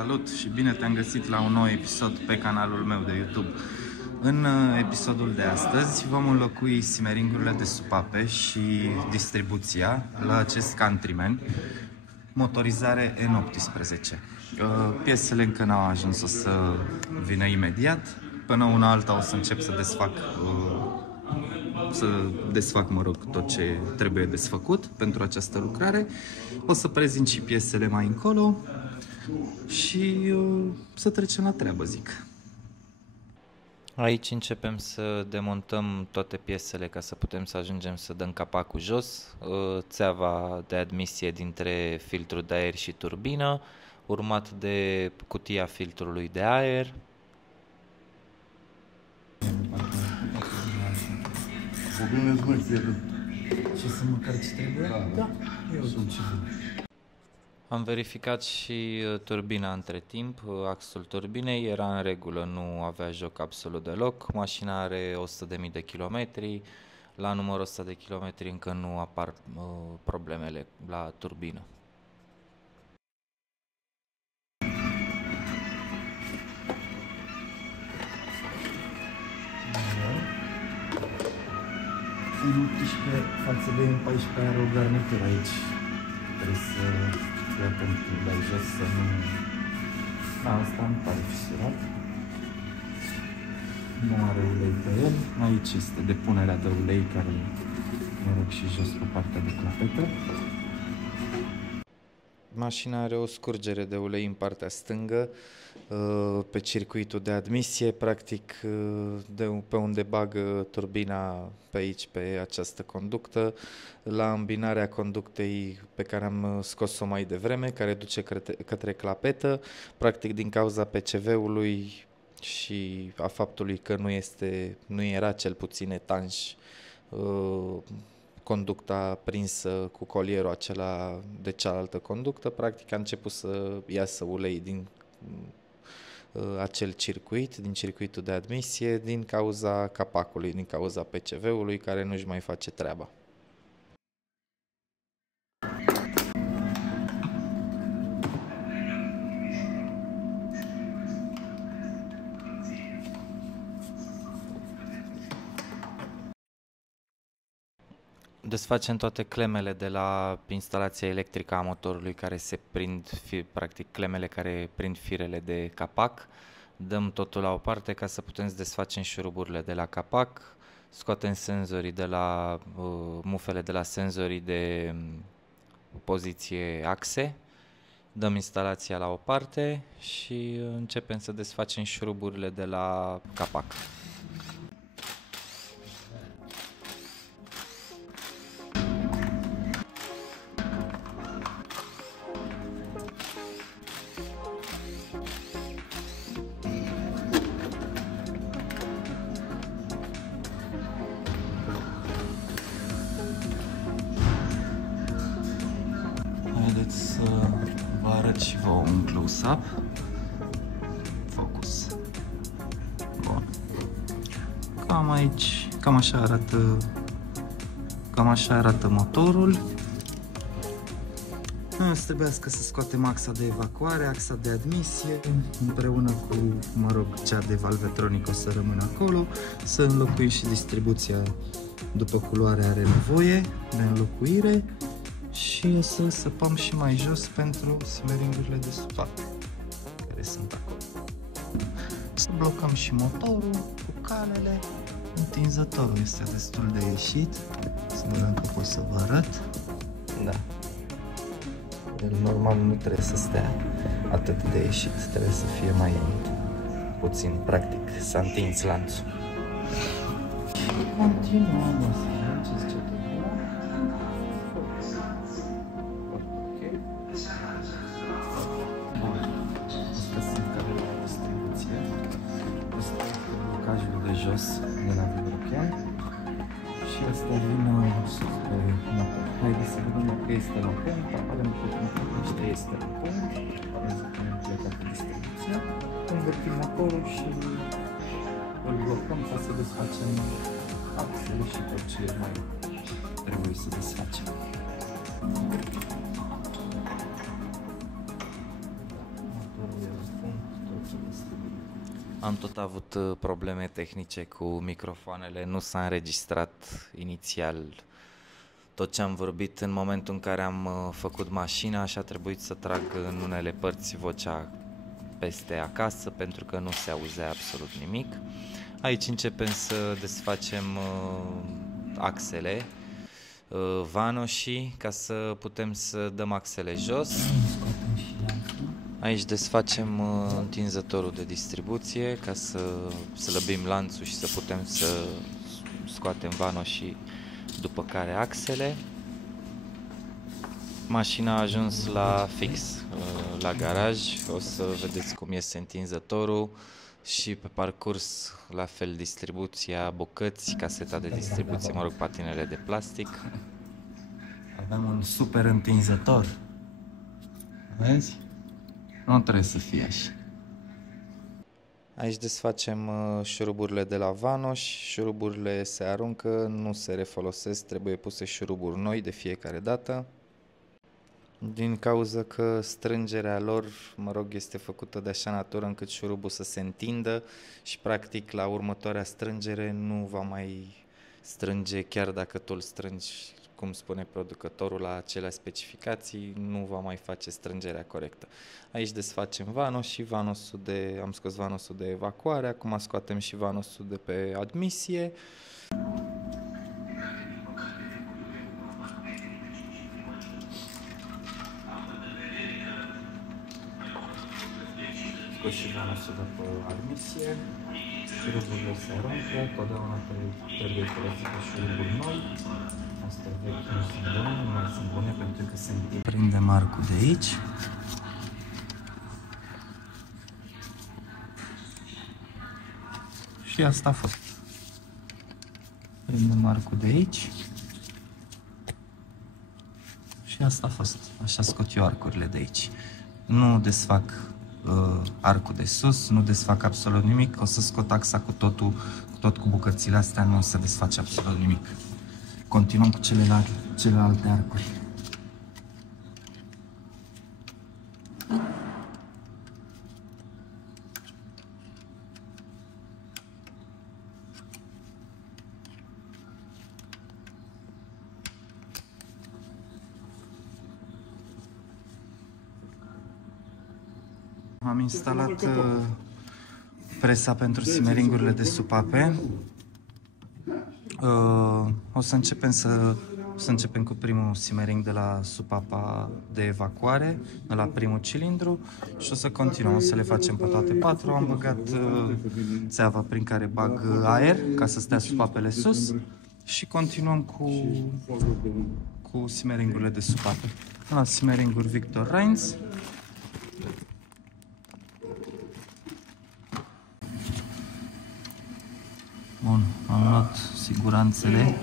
Salut și bine te-am găsit la un nou episod pe canalul meu de YouTube. În episodul de astăzi vom înlocui simeringurile de supape și distribuția la acest Countryman, motorizare N18. Piesele încă n-au ajuns, o să vină imediat. Până una alta o să încep să desfac, tot ce trebuie desfăcut pentru această lucrare. O să prezint și piesele mai încolo și să trecem la treabă, zic. Aici începem să demontăm toate piesele ca să putem să ajungem să dăm capacul jos, țeava de admisie dintre filtrul de aer și turbină, urmat de cutia filtrului de aer. Ce să măcar ce trebuie? Da, eu sunt civil. Am verificat și turbina între timp, axul turbinei era în regulă, nu avea joc absolut deloc. Mașina are 100.000 de kilometri, la numărul 100 de kilometri încă nu apar problemele la turbină. În 18 față de N14 are o garnitură aici. Trebuie să fie atent când dai jos să nu... Asta nu pare fisurat. Nu are ulei pe el. Aici este depunerea de ulei care mă rog și jos pe partea de clapetă. Mașina are o scurgere de ulei în partea stângă, pe circuitul de admisie, practic pe unde bagă turbina pe aici, pe această conductă, la îmbinarea conductei pe care am scos-o mai devreme, care duce către clapetă, practic din cauza PCV-ului și a faptului că nu era cel puțin etanș conducta prinsă cu colierul acela de cealaltă conductă, practic a început să iasă ulei din acel circuit, din circuitul de admisie, din cauza capacului, din cauza PCV-ului care nu-și mai face treaba. Desfacem toate clemele de la instalația electrică a motorului care se prind, practic clemele care prind firele de capac. Dăm totul la o parte ca să putem să desfacem șuruburile de la capac, scoatem senzorii de la mufele de la senzorii de poziție axe, dăm instalația la o parte și începem să desfacem șuruburile de la capac. Haideți să vă arăt și vouă un close-up. Focus. Bun. Cam aici, cam așa arată motorul. Nu să trebuiască să scoatem axa de evacuare, axa de admisie, împreună cu, cea de valvetronic o să rămână acolo, să înlocuim și distribuția după culoare are nevoie de înlocuire. Și o să săpăm și mai jos pentru simeringurile de supape care sunt acolo. Să blocăm și motorul cu calele. Întinzătorul este destul de ieșit. Să vedem că pot să vă arăt. Da. El normal nu trebuie să stea atât de ieșit, trebuie să fie mai puțin, practic, să întinzi lanțul. Și continuăm să faceți ce trebuie. Jos de la Vibrochen și asta vine sus pe motor. Haideți să vedem dacă este la punct, apalăm cu niște este la punct, punem plecat pe distribuție, învârtim motorul și îl blocăm ca să desfacem axele și tot ce mai trebuie să desfacem. Motorul Am tot avut probleme tehnice cu microfoanele, nu s-a înregistrat inițial tot ce am vorbit în momentul în care am făcut mașina și a trebuit să trag în unele părți vocea peste acasă pentru că nu se auzea absolut nimic. Aici începem să desfacem axele, vanoșii, ca să putem să dăm axele jos. Aici desfacem întinzătorul de distribuție ca să slăbim lanțul și să putem să scoatem vanoșii, după care axele. Mașina a ajuns la fix, la garaj, o să vedeți cum iese întinzătorul și pe parcurs la fel distribuția, bucăți, caseta de distribuție, mă rog, patinele de plastic. Avem un super întinzător. Vezi? Nu trebuie să fie așa. Aici desfacem șuruburile de la vanoș, șuruburile se aruncă, nu se refolosesc, trebuie puse șuruburi noi de fiecare dată. Din cauza că strângerea lor, mă rog, este făcută de așa natură încât șurubul să se întindă și practic la următoarea strângere nu va mai strânge, chiar dacă tu îl strângi, cum spune producătorul, la acelea specificații, nu va mai face strângerea corectă. Aici desfacem vanos și vanosul de, am scos vanosul de evacuare, acum scoatem și vanosul de pe admisie. Scos și vanosul de pe admisie, șuruburile se aruncă, totdeauna trebuie folosite șuruburi noi. Astea vechi nu sunt bune, nu mai sunt bune pentru că se întind. Prindem arcul de aici. Și asta a fost. Prindem arcul de aici. Și asta a fost. Așa scot eu arcurile de aici. Nu desfac arcul de sus, nu desfac absolut nimic. O să scot axa cu totul, tot cu bucățile astea, nu o să desface absolut nimic. Continuăm cu celelalte arcuri. Am instalat presa pentru simeringurile de supape. O să începem cu primul simering de la supapa de evacuare, de la primul cilindru și o să continuăm, o să le facem pe toate patru. Am băgat țeava prin care bag aer ca să stea supapele sus și continuăm cu simeringurile de supape. La simeringuri Victor Reigns. Bun, am luat siguranțele.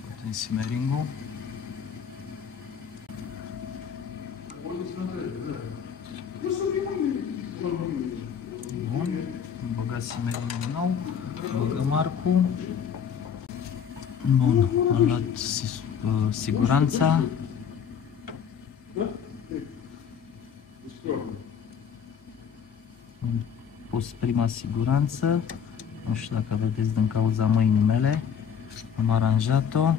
Scoatem simeringul. Bun, am băgat simeringul nou. Băgăm arcul. Bun, am luat siguranța. Am pus prima siguranță. Nu știu dacă vedeți din cauza mâinii mele. Am aranjat-o.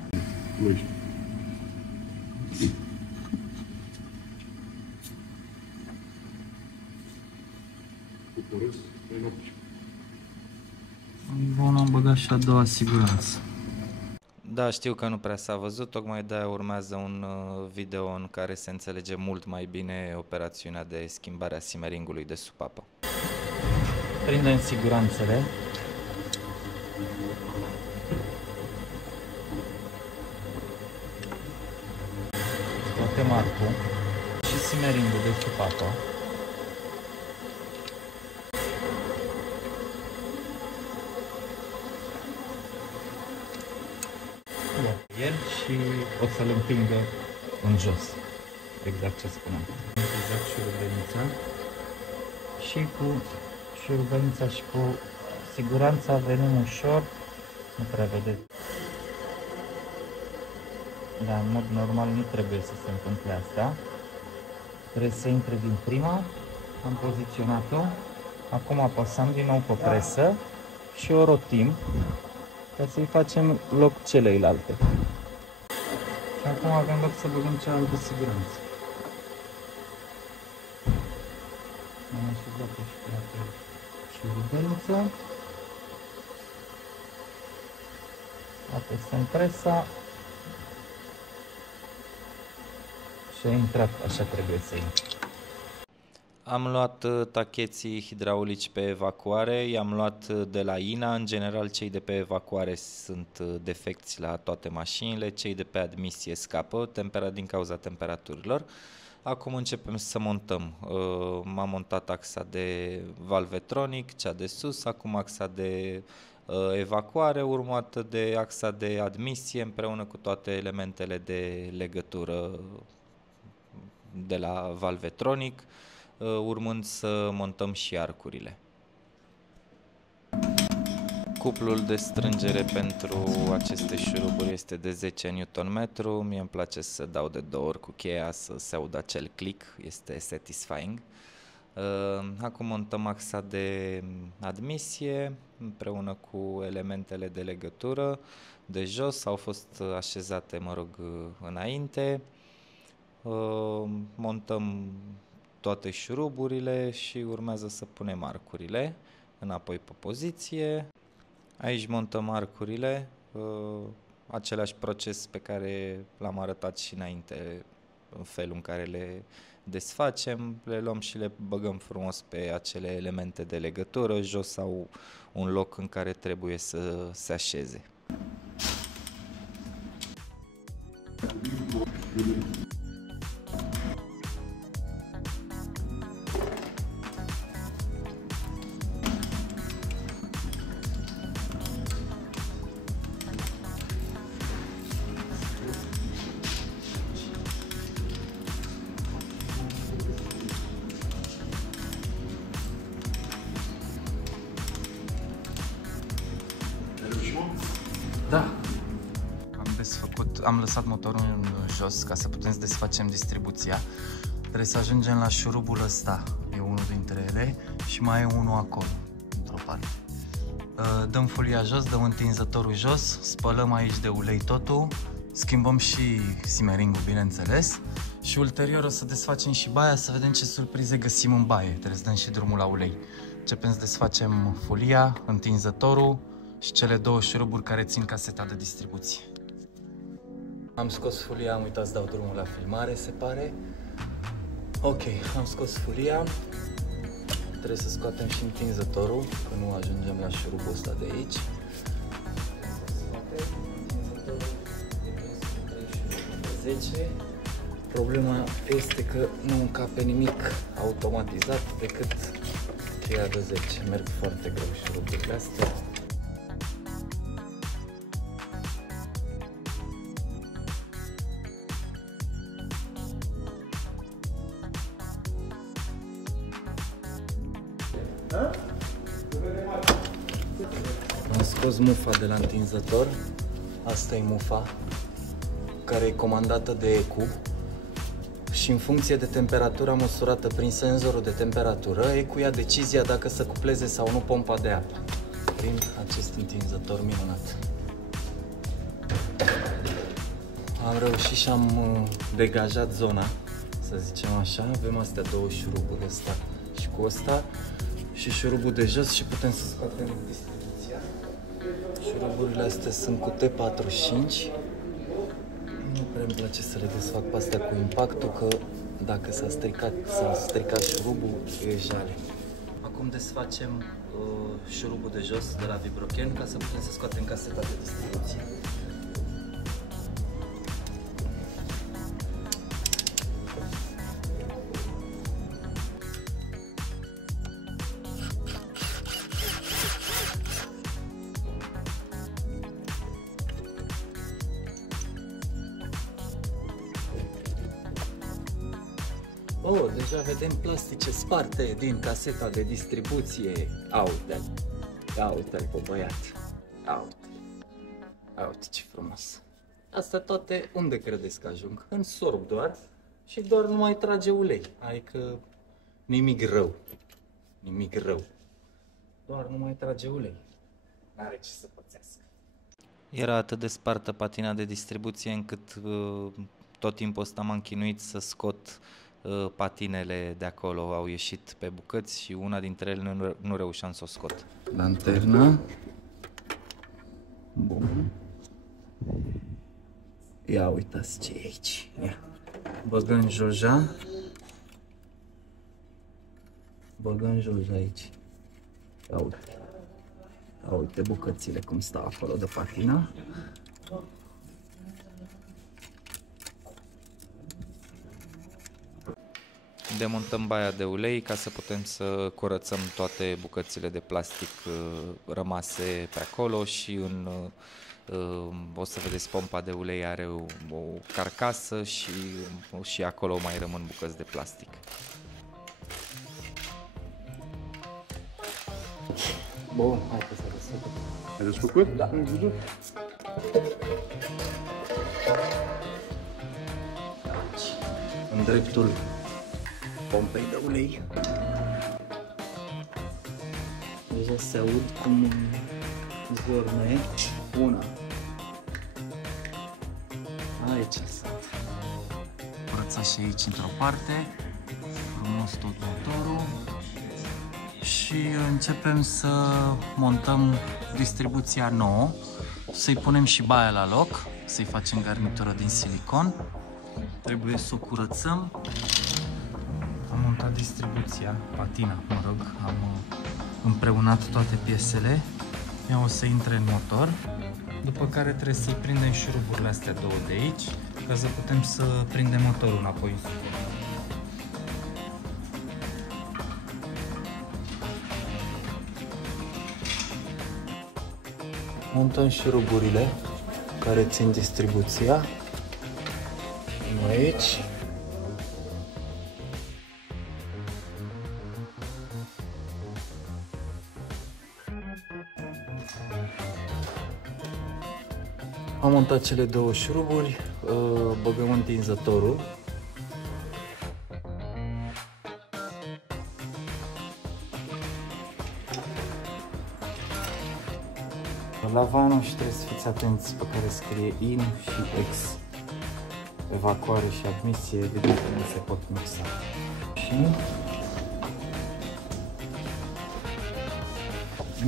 Bun, am băgat și a doua siguranță. Da, știu că nu prea s-a văzut, tocmai de-aia urmează un video în care se înțelege mult mai bine operațiunea de schimbare a simeringului de supapă. Prindem siguranțele. Scoatem arcul și simeringul de supapă. El și o să-l împingă în jos. Exact ce spuneam. Exact șurubelnița și cu șurubelnița și cu siguranță venim ușor, nu prea vedeți. Dar în mod normal nu trebuie să se întâmple asta. Trebuie să intre din prima, am poziționat-o, acum apăsăm din nou pe presă și o rotim ca să-i facem loc celeilalte. Și acum avem loc să băgăm cealaltă siguranță. Am așezat-o și pe altă șurubelniță. Apăsăm presa și a intrat, așa trebuie să intre. Am luat tacheții hidraulici pe evacuare, i-am luat de la INA. În general, cei de pe evacuare sunt defecți la toate mașinile, cei de pe admisie scapă din cauza temperaturilor. Acum începem să montăm. M-am montat axa de valvetronic, cea de sus, acum axa de evacuare, urmată de axa de admisie, împreună cu toate elementele de legătură de la valvetronic, urmând să montăm și arcurile. Cuplul de strângere pentru aceste șuruburi este de 10 Nm. Mie îmi place să dau de 2 ori cu cheia să se audă acel click, este satisfying. Acum montăm axa de admisie împreună cu elementele de legătură de jos, au fost așezate, înainte. Montăm toate șuruburile și urmează să punem arcurile înapoi pe poziție. Aici montăm arcurile, același proces pe care l-am arătat și înainte, în felul în care le desfacem, le luăm și le băgăm frumos pe acele elemente de legătură, jos sau un loc în care trebuie să se așeze. Da. Am lăsat motorul în jos ca să putem să desfacem distribuția. Trebuie să ajungem la șurubul ăsta, e unul dintre ele, și mai e unul acolo, într-o parte. Dăm folia jos, dăm întinzătorul jos, spălăm aici de ulei totul, schimbăm și simmering-ul, bineînțeles, și ulterior o să desfacem și baia să vedem ce surprize găsim în baie. Trebuie să dăm și drumul la ulei. Începem să desfacem folia, întinzătorul și cele două șuruburi care țin caseta de distribuție. Am scos folia, am uitat să dau drumul la filmare, se pare. Ok, am scos folia. Trebuie să scoatem și întinzătorul, că nu ajungem la șurubul ăsta de aici. Întinzătorul 10. Problema este că nu încape nimic automatizat decât cheia de 10. Merg foarte greu șuruburile astea. Am scos mufa de la întinzător. Asta e mufa, care e comandată de ECU și în funcție de temperatura măsurată prin senzorul de temperatură, ECU ia decizia dacă să cupleze sau nu pompa de apă prin acest întinzător minunat. Am reușit și am degajat zona, să zicem așa. Avem astea două șuruburi, ăsta și cu ăsta, și șurubul de jos, și putem să scoatem distribuția. Șuruburile astea sunt cu T45. Nu prea îmi place să le desfac pe astea cu impactul, că dacă s-a stricat șurubul, e jale. Acum desfacem șurubul de jos de la Vibrochen ca să putem să scoatem caseta de distribuție. Oh, deja vedem plastice sparte din caseta de distribuție. Ia uite-l pe băiat. Ia uite ce frumos. Astea toate unde credeți că ajung? În sorb doar și doar nu mai trage ulei. Adică nimic rău. Doar nu mai trage ulei. N-are ce să pățească. Era atât de spartă patina de distribuție încât tot timpul ăsta m-am chinuit să scot patinele de acolo. Au ieșit pe bucăți și una dintre ele nu reușeam să o scot. Lanternă. Bun. Ia uitați ce e aici. Ia. Băgăm joja. Aici. Ia uite bucățile cum stau acolo de patina. Demontăm baia de ulei ca să putem să curățăm toate bucățile de plastic rămase pe acolo și o să vedeți, pompa de ulei are o carcasă și acolo mai rămân bucăți de plastic. Bun, hai să desfăcut. Ai desfăcut? Da. În dreptul pompei de ulei. Deja se aud cum zborne. Una. Aici sunt. Curățat și aici într-o parte. Frumos tot motorul. Și începem să montăm distribuția nouă. Să-i punem și baia la loc. Să-i facem garnitură din silicon. Trebuie să o curățăm. Am montat distribuția, patina, mă rog, am împreunat toate piesele. Ea o să intre în motor, după care trebuie să-i prindem șuruburile astea două de aici, ca să putem să prindem motorul înapoi în suport. Montăm șuruburile care țin distribuția. Aici. Am montat cele două șuruburi, băgăm întinzătorul. La vanoș trebuie să fiți atenți pe care scrie in și ex. Evacuare și admisie, evident că nu se pot mixa. Și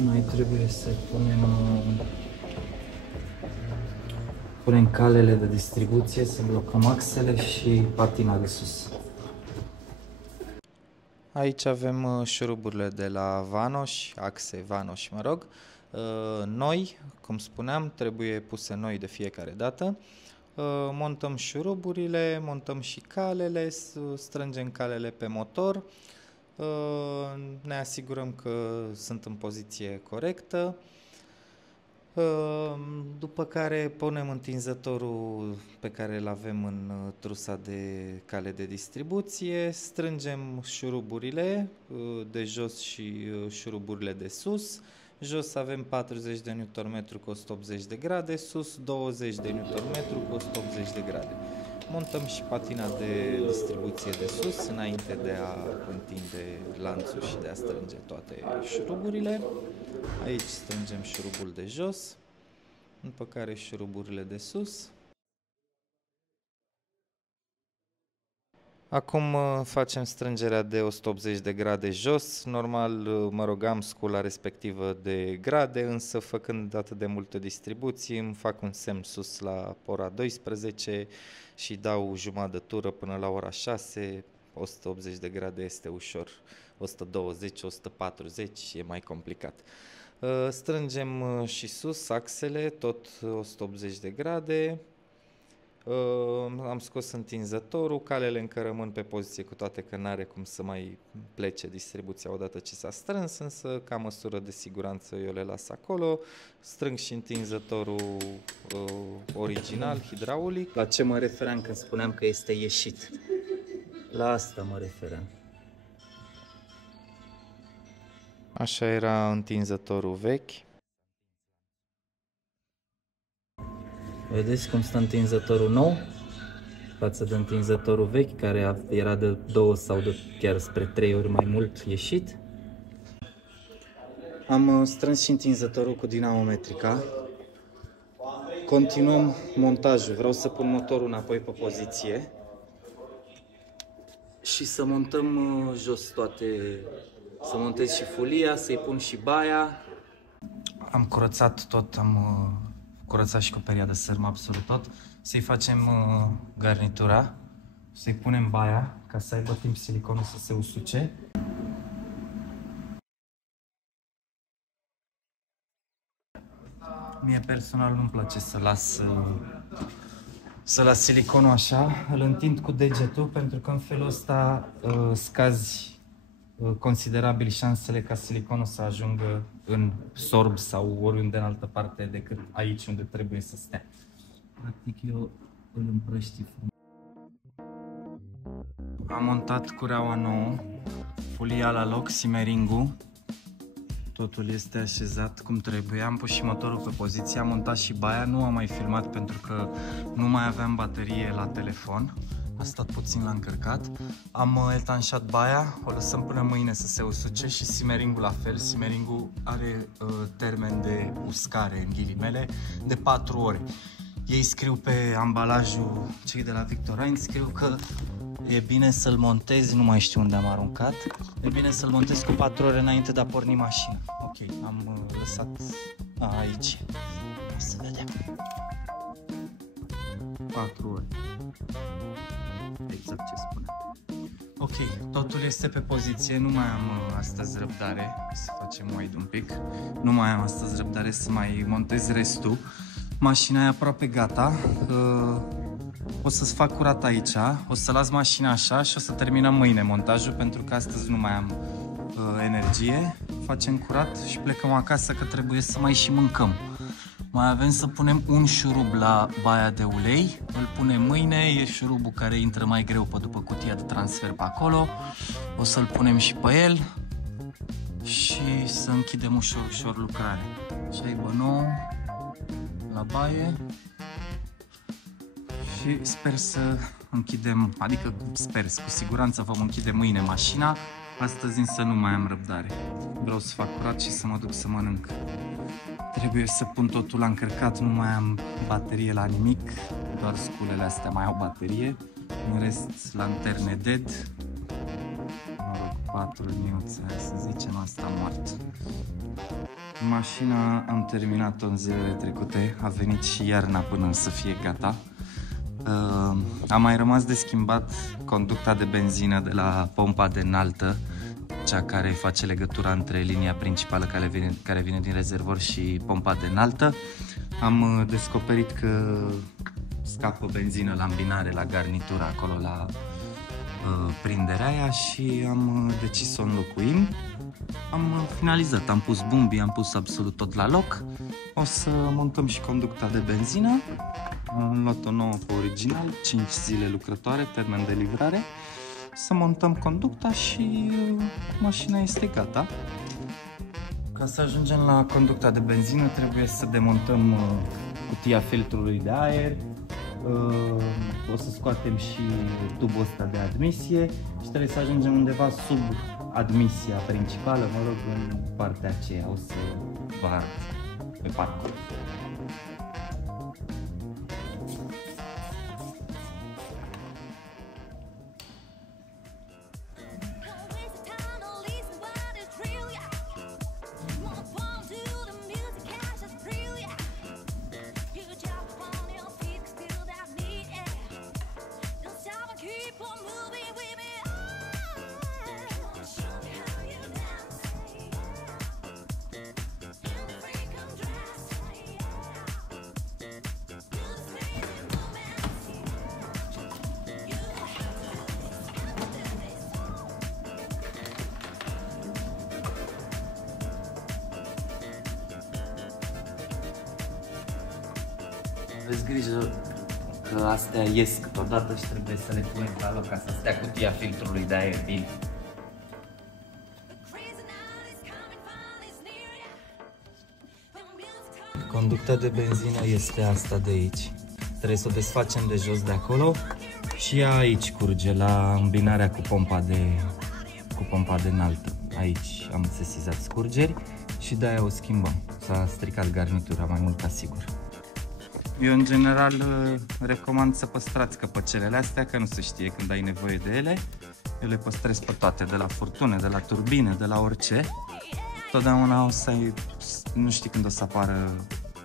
mai trebuie să punem calele de distribuție, să blocăm axele și patina de sus. Aici avem șuruburile de la vanoș, axe vanoș, mă rog. Noi, cum spuneam, trebuie puse noi de fiecare dată. Montăm șuruburile, montăm și calele, strângem calele pe motor, ne asigurăm că sunt în poziție corectă, după care punem întinzătorul pe care îl avem în trusa de cale de distribuție, strângem șuruburile de jos și șuruburile de sus. Jos avem 40 de Nm cu 180 de grade, sus 20 de Nm cu 180 de grade. Montăm și patina de distribuție de sus înainte de a întinde lanțul și de a strânge toate șuruburile. Aici strângem șurubul de jos, după care șuruburile de sus. Acum facem strângerea de 180 de grade jos, normal mă rogam scula respectivă de grade, însă făcând atât de multă distribuție îmi fac un semn sus la ora 12 și dau jumătate de tură până la ora 6, 180 de grade este ușor, 120, 140 e mai complicat. Strângem și sus axele, tot 180 de grade. Am scos întinzătorul, calele încă rămân pe poziție, cu toate că n-are cum să mai plece distribuția odată ce s-a strâns, însă ca măsură de siguranță eu le las acolo. Strâng și întinzătorul original, hidraulic. La ce mă refeream când spuneam că este ieșit? La asta mă referam. Așa era întinzătorul vechi. Vedeți cum stă întinzătorul nou față de întinzătorul vechi, care era de 2 sau chiar spre 3 ori mai mult ieșit. Am strâns și întinzătorul cu dinamometrica. Continuăm montajul. Vreau să pun motorul înapoi pe poziție și să montăm jos toate, să montez și folia, să-i pun și baia. Am curățat tot, am curățat și cu perioada sărmă absolut tot. Să-i facem garnitura, să-i punem baia ca să aibă timp siliconul să se usuce. Mie personal nu-mi place să las siliconul așa, îl întind cu degetul pentru că în felul ăsta scazi considerabil șansele ca siliconul să ajungă în sorb sau oriunde în altă parte decât aici unde trebuie să stea. Practic eu îl împrăști frumos. Am montat cureaua nouă, folia la loc, simmering-ul. Totul este așezat cum trebuie. Am pus și motorul pe poziție, am montat și baia. Nu am mai filmat pentru că nu mai aveam baterie la telefon. A stat puțin la încărcat. Am etanșat baia, o lăsăm până mâine să se usuce și simmering-ul la fel. Simmering-ul are termen de uscare, în ghilimele, de 4 ore. Ei scriu pe ambalajul, cei de la Victorine, scriu că e bine să-l montezi, nu mai știu unde am aruncat, e bine să-l montezi cu 4 ore înainte de a porni mașina. Ok, am lăsat aici. O să vedem. 4 ore. Exact ce spune. Ok, totul este pe poziție, nu mai am astăzi răbdare, să facem wide un pic, nu mai am astăzi răbdare să mai montez restul. Mașina e aproape gata, o să-ți fac curat aici, o să las mașina așa și o să terminăm mâine montajul pentru că astăzi nu mai am energie. Facem curat și plecăm acasă că trebuie să mai și mâncăm. Mai avem să punem un șurub la baia de ulei, îl punem mâine, e șurubul care intră mai greu pe după cutia de transfer pe acolo. O să-l punem și pe el și să închidem ușor lucrarea. Șaibă nouă la baie și sper să închidem, adică sper, cu siguranță vom închide mâine mașina. Astăzi însă nu mai am răbdare. Vreau să fac curat și să mă duc să mănânc. Trebuie să pun totul la încărcat, nu mai am baterie la nimic, doar sculele astea mai au baterie. În rest, lanterne LED. Mă rog, 4 liniuțe, să zicem, asta moartă. Mașina am terminat-o în zilele trecute, a venit și iarna până să fie gata. A mai rămas de schimbat conducta de benzină de la pompa de înaltă, cea care face legătura între linia principală care vine din rezervor și pompa de înaltă. Am descoperit că scapă benzină la îmbinare, la garnitură, acolo la prinderea aia și am decis să o înlocuim. Am finalizat, am pus bumbii, am pus absolut tot la loc. O să montăm și conducta de benzină. Am luat-o nouă pe original, 5 zile lucrătoare, termen de livrare. Să montăm conducta și mașina este gata. Ca să ajungem la conducta de benzină trebuie să demontăm cutia filtrului de aer. O să scoatem și tubul ăsta de admisie și trebuie să ajungem undeva sub admisia principală, mă rog, în partea aceea. O să vă arăt pe parcurs. Aveți grijă că astea ies câteodată și trebuie să le punem la loc ca să stea cutia filtrului de aer bine. Conducta de benzină este asta de aici. Trebuie să o desfacem de jos de acolo și ea aici curge la îmbinarea cu pompa de înaltă. Aici am sesizat scurgeri și de-aia o schimbăm. S-a stricat garnitura mai mult ca sigur. Eu în general recomand să păstrați căpăcelele astea, că nu se știe când ai nevoie de ele. Eu le păstrez pe toate, de la furtune, de la turbine, de la orice. Totdeauna o să ai, nu știi când o să apară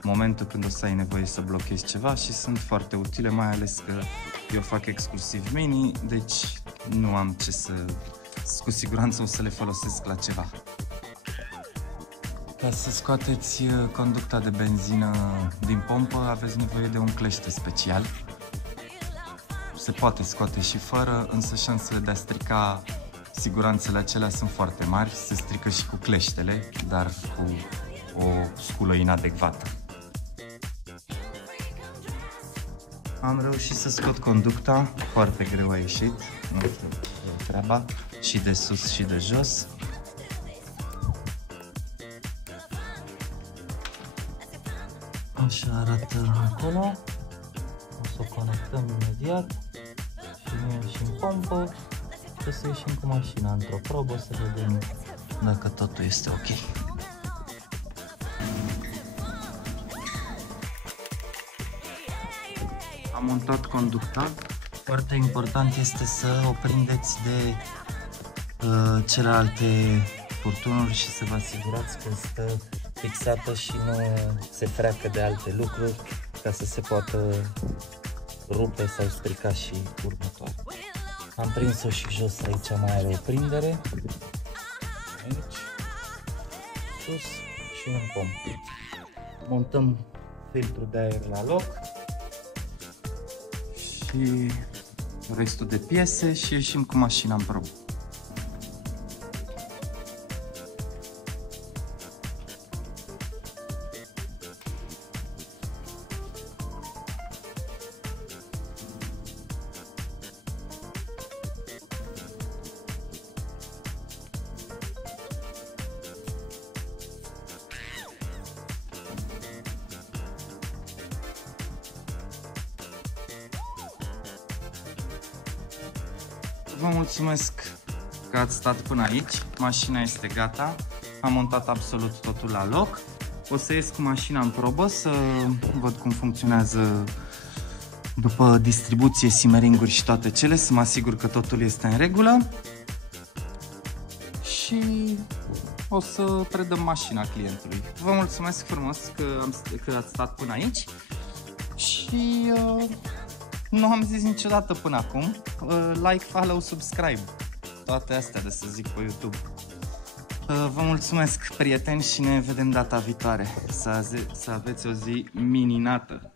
momentul când o să ai nevoie să blochezi ceva și sunt foarte utile, mai ales că eu fac exclusiv mini, deci nu am ce să... cu siguranță o să le folosesc la ceva. Ca să scoateți conducta de benzină din pompă aveți nevoie de un clește special. Se poate scoate și fără, însă șansele de a strica siguranțele acelea sunt foarte mari. Se strică și cu cleștele, dar cu o sculă inadecvată. Am reușit să scot conducta, foarte greu a ieșit, nu știu treaba, și de sus și de jos. Așa arată acolo. O să o conectăm imediat și mergem și în pompă. O să ieșim cu mașina într-o probă să vedem dacă totul este ok. Am montat conducta. Foarte important este să o prindeți de celelalte furtunuri și să vă asigurați că stă fixată și nu se freacă de alte lucruri ca să se poată rupe sau strica și următoare. Am prins-o și jos, aici mai are o prindere. Aici, sus și în pompă. Montăm filtrul de aer la loc și restul de piese și ieșim cu mașina în probă. Vă mulțumesc că ați stat până aici. Mașina este gata. Am montat absolut totul la loc. O să ies cu mașina în probă să văd cum funcționează după distribuție, simmering-uri și toate cele, să mă asigur că totul este în regulă. Și o să predăm mașina clientului. Vă mulțumesc frumos că ați stat până aici. Și nu am zis niciodată până acum. Like, follow, subscribe. Toate astea de să zic pe YouTube. Vă mulțumesc, prieteni, și ne vedem data viitoare. Să aveți o zi minunată.